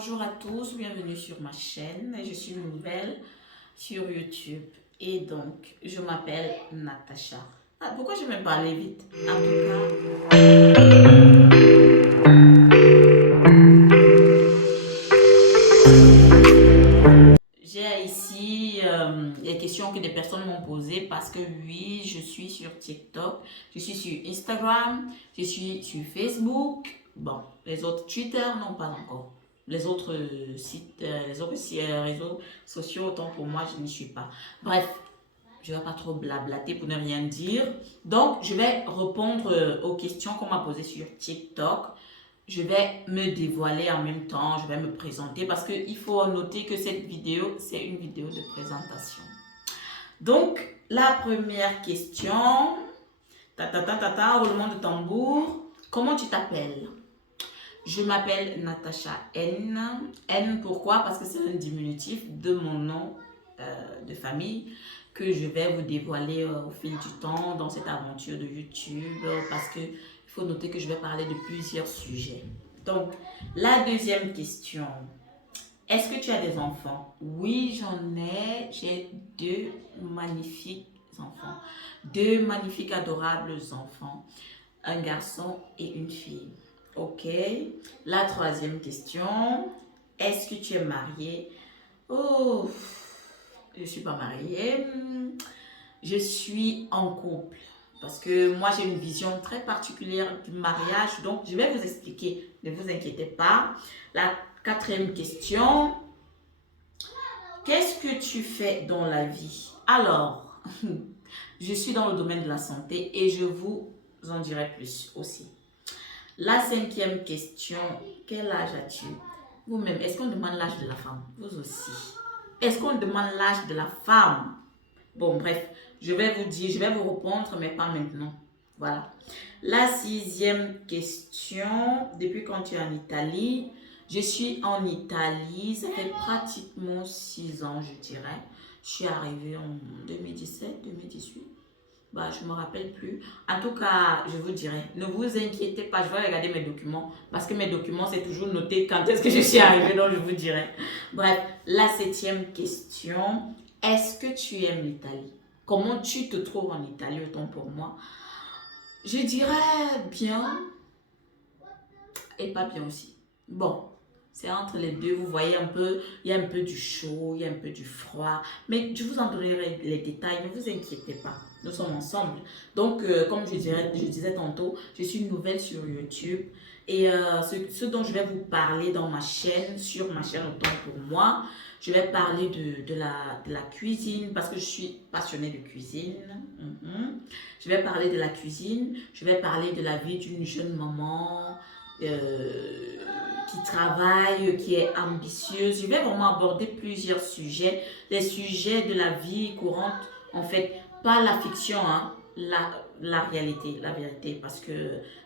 Bonjour à tous, bienvenue sur ma chaîne. Je suis nouvelle sur YouTube et donc je m'appelle Natacha. Pourquoi je vais parler vite? En tout cas, j'ai ici les questions que des personnes m'ont posées parce que oui, je suis sur TikTok, je suis sur Instagram, je suis sur Facebook. Bon, les autres Twitter, non pas encore. Les autres sites, réseaux sociaux, autant pour moi, je n'y suis pas. Bref, je ne vais pas trop blablater pour ne rien dire. Donc, je vais répondre aux questions qu'on m'a posées sur TikTok. Je vais me dévoiler en même temps, je vais me présenter parce qu'il faut noter que cette vidéo, c'est une vidéo de présentation. Donc, la première question, roulement de tambour, comment tu t'appelles? Je m'appelle Natacha N. N pourquoi? Parce que c'est un diminutif de mon nom de famille que je vais vous dévoiler au fil du temps dans cette aventure de YouTube parce qu'il faut noter que je vais parler de plusieurs sujets. Donc, la deuxième question. Est-ce que tu as des enfants? Oui, j'en ai. J'ai deux magnifiques enfants. Deux magnifiques, adorables enfants. Un garçon et une fille. Ok. La troisième question. Est-ce que tu es mariée? Oh, je ne suis pas mariée. Je suis en couple. Parce que moi, j'ai une vision très particulière du mariage. Donc, je vais vous expliquer. Ne vous inquiétez pas. La quatrième question. Qu'est-ce que tu fais dans la vie? Alors, je suis dans le domaine de la santé et je vous en dirai plus aussi. La cinquième question, quel âge as-tu? Vous-même, est-ce qu'on demande l'âge de la femme? Vous aussi. Est-ce qu'on demande l'âge de la femme? Bon, bref, je vais vous dire, je vais vous répondre, mais pas maintenant. Voilà. La sixième question, depuis quand tu es en Italie? Je suis en Italie, ça fait pratiquement 6 ans, je dirais. Je suis arrivée en 2017, 2018. Bah, je ne me rappelle plus. En tout cas, je vous dirai, ne vous inquiétez pas, je vais regarder mes documents. Parce que mes documents, c'est toujours noté quand est-ce que je suis arrivée, donc je vous dirai. Bref, la septième question. Est-ce que tu aimes l'Italie? Comment tu te trouves en Italie, autant pour moi? Je dirais bien et pas bien aussi. Bon, c'est entre les deux, vous voyez un peu, il y a un peu du chaud, il y a un peu du froid. Mais je vous en donnerai les détails, ne vous inquiétez pas. Nous sommes ensemble. Donc, comme je disais tantôt, je suis nouvelle sur YouTube. Et ce dont je vais vous parler dans ma chaîne, sur ma chaîne autant pour moi, je vais parler de la cuisine parce que je suis passionnée de cuisine. Je vais parler de la cuisine, je vais parler de la vie d'une jeune maman qui travaille, qui est ambitieuse. Je vais vraiment aborder plusieurs sujets, les sujets de la vie courante, en fait, pas la fiction, hein, la réalité, la vérité, parce que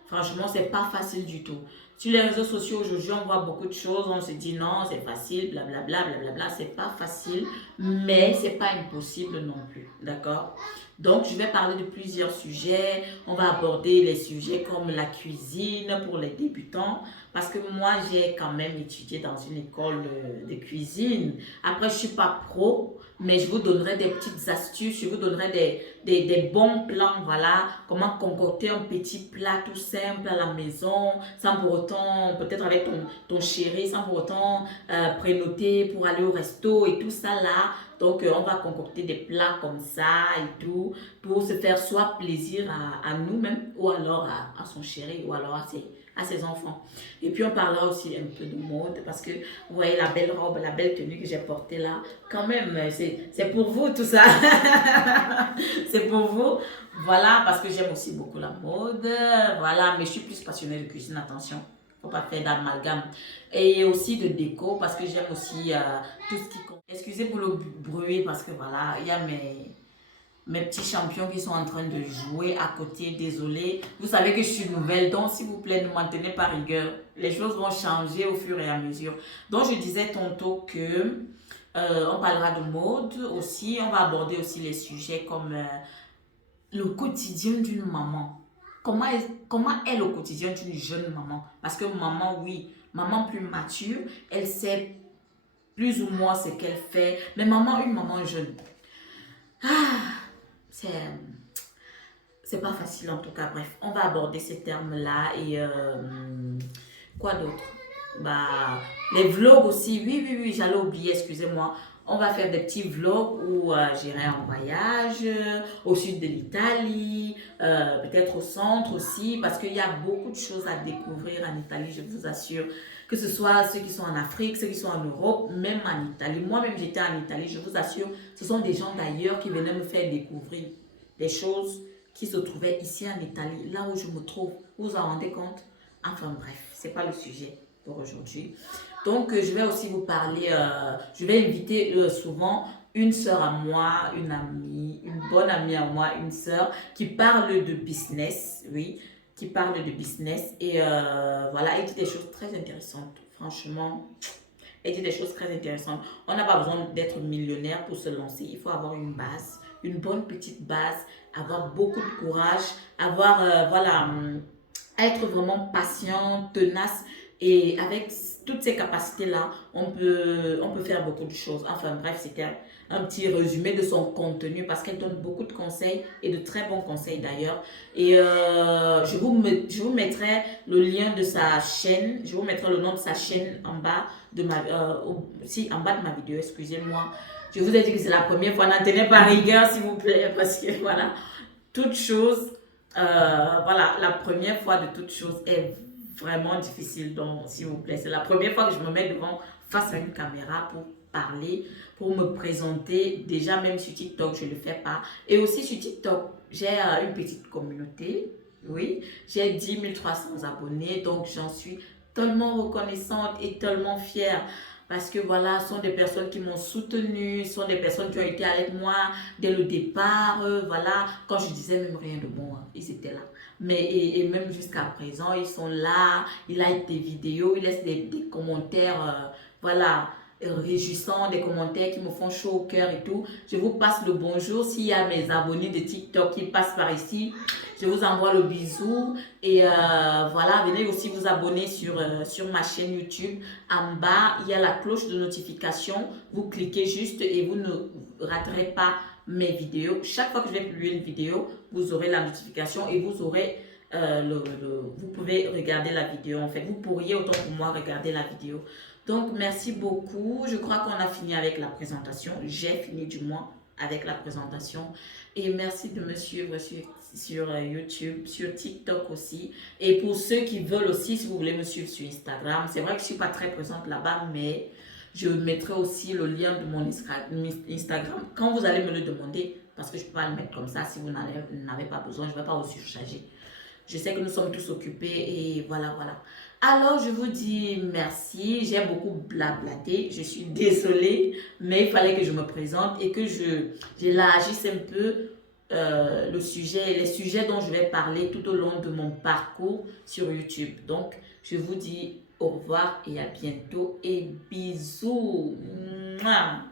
franchement, c'est pas facile du tout. Sur les réseaux sociaux, aujourd'hui, on voit beaucoup de choses, on se dit non, c'est facile, blablabla, blablabla, c'est pas facile, mais c'est pas impossible non plus, d'accord? Donc, je vais parler de plusieurs sujets. On va aborder les sujets comme la cuisine pour les débutants. Parce que moi, j'ai quand même étudié dans une école de cuisine. Après, je ne suis pas pro, mais je vous donnerai des petites astuces. Je vous donnerai des bons plans, voilà. Comment concocter un petit plat tout simple à la maison, sans pour autant, peut-être avec ton chéri, sans pour autant prénoter pour aller au resto et tout ça là. Donc, on va concocter des plats comme ça et tout pour se faire soit plaisir à nous-mêmes ou alors à son chéri ou alors à ses enfants. Et puis, on parlera aussi un peu de mode parce que, vous voyez, la belle robe, la belle tenue que j'ai portée là, quand même, c'est pour vous tout ça. C'est pour vous. Voilà, parce que j'aime aussi beaucoup la mode. Voilà, mais je suis plus passionnée de cuisine, attention. Faut pas faire d'amalgame. Et aussi de déco parce que j'aime aussi tout ce qui compte. Excusez pour le bruit parce que voilà, il y a mes petits champions qui sont en train de jouer à côté. Désolé. Vous savez que je suis nouvelle, donc s'il vous plaît, ne m'en tenez pas rigueur. Les choses vont changer au fur et à mesure. Donc je disais tantôt que on parlera de mode aussi. On va aborder aussi les sujets comme le quotidien d'une maman. Comment est le quotidien d'une jeune maman? Parce que maman, oui, Maman plus mature, elle sait plus ou moins ce qu'elle fait. Mais une maman jeune, c'est pas facile en tout cas. Bref, on va aborder ces termes-là et quoi d'autre? Bah, les vlogs aussi, oui, j'allais oublier, excusez-moi. On va faire des petits vlogs où j'irai en voyage au sud de l'Italie, peut-être au centre aussi, parce qu'il y a beaucoup de choses à découvrir en Italie, je vous assure. Que ce soit ceux qui sont en Afrique, ceux qui sont en Europe, même en Italie. Moi-même, j'étais en Italie, je vous assure, ce sont des gens d'ailleurs qui venaient me faire découvrir des choses qui se trouvaient ici en Italie, là où je me trouve. Vous vous en rendez compte? Enfin bref, c'est pas le sujet pour aujourd'hui. Donc, je vais aussi vous parler, je vais inviter souvent une sœur à moi, une amie, une bonne amie à moi, une sœur qui parle de business, oui, qui parle de business et voilà, elle dit des choses très intéressantes, franchement. Elle dit des choses très intéressantes. On n'a pas besoin d'être millionnaire pour se lancer. Il faut avoir une base, une bonne petite base, avoir beaucoup de courage, avoir, voilà, être vraiment patient, tenace. Et avec toutes ces capacités-là, on peut faire beaucoup de choses. Enfin bref, c'était un petit résumé de son contenu parce qu'elle donne beaucoup de conseils et de très bons conseils d'ailleurs. Et je vous mettrai le lien de sa chaîne, je vous mettrai le nom de sa chaîne en bas de en bas de ma vidéo, excusez-moi. Je vous ai dit que c'est la première fois, n'en tenez pas rigueur s'il vous plaît parce que voilà, toute chose, voilà, la première fois de toute chose est vraiment difficile, donc s'il vous plaît, c'est la première fois que je me mets face à une caméra pour parler, pour me présenter. Déjà même sur TikTok, je ne le fais pas. Et aussi sur TikTok, j'ai une petite communauté, oui, j'ai 10 300 abonnés, donc j'en suis tellement reconnaissante et tellement fière. Parce que voilà, ce sont des personnes qui m'ont soutenue, ce sont des personnes qui ont été avec moi dès le départ. Voilà, quand je disais même rien de bon, hein, ils étaient là. Mais et même jusqu'à présent, ils sont là, ils like des vidéos, ils laissent des commentaires, voilà, réjouissants, des commentaires qui me font chaud au cœur et tout. Je vous passe le bonjour. S'il y a mes abonnés de TikTok qui passent par ici, je vous envoie le bisou. Et voilà, venez aussi vous abonner sur ma chaîne YouTube. En bas, il y a la cloche de notification. Vous cliquez juste et vous ne raterez pas mes vidéos. Chaque fois que je vais publier une vidéo, vous aurez la notification et vous aurez vous pouvez regarder la vidéo. En fait, vous pourriez autant que moi regarder la vidéo. Donc, merci beaucoup. Je crois qu'on a fini avec la présentation. J'ai fini du moins avec la présentation. Et merci de me suivre sur YouTube, sur TikTok aussi. Et pour ceux qui veulent aussi, si vous voulez me suivre sur Instagram, c'est vrai que je ne suis pas très présente là-bas, mais je mettrai aussi le lien de mon Instagram quand vous allez me le demander, parce que je ne peux pas le mettre comme ça si vous n'avez pas besoin. Je ne vais pas vous surcharger. Je sais que nous sommes tous occupés et voilà. Alors, je vous dis merci. J'ai beaucoup blablaté. Je suis désolée, mais il fallait que je me présente et que j'élargisse un peu les sujets dont je vais parler tout au long de mon parcours sur YouTube. Donc, je vous dis au revoir et à bientôt et bisous. Mouah.